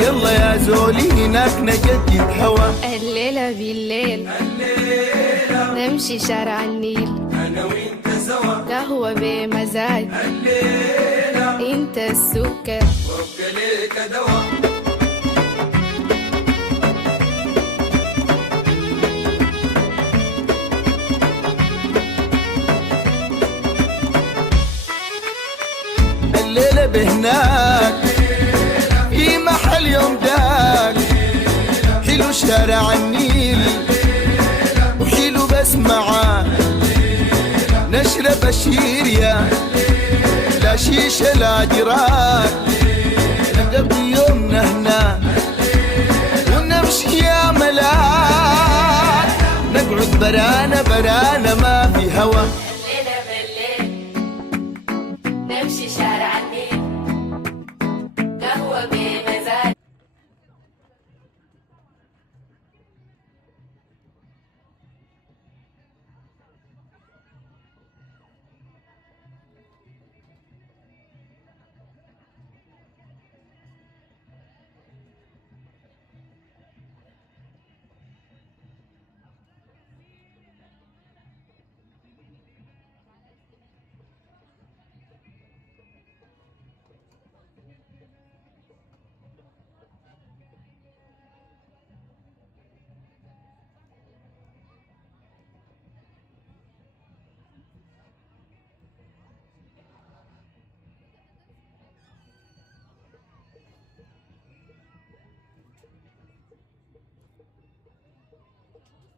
يلا يا زولي هناك نجدد هوا. الليلة بالليل نمشي شارع النيل أنا وإنت سوا قهوة بمزاج الليلة انت السكر وابقى ليك دوا. الليلة بهناك في محل يوم داك حلو شارع النيل وحلو بسمعه نشرب الشيريا لا شيشة لا دراك نقضي يومنا هنا ونمشي يا ملاك نقعد برانا برانا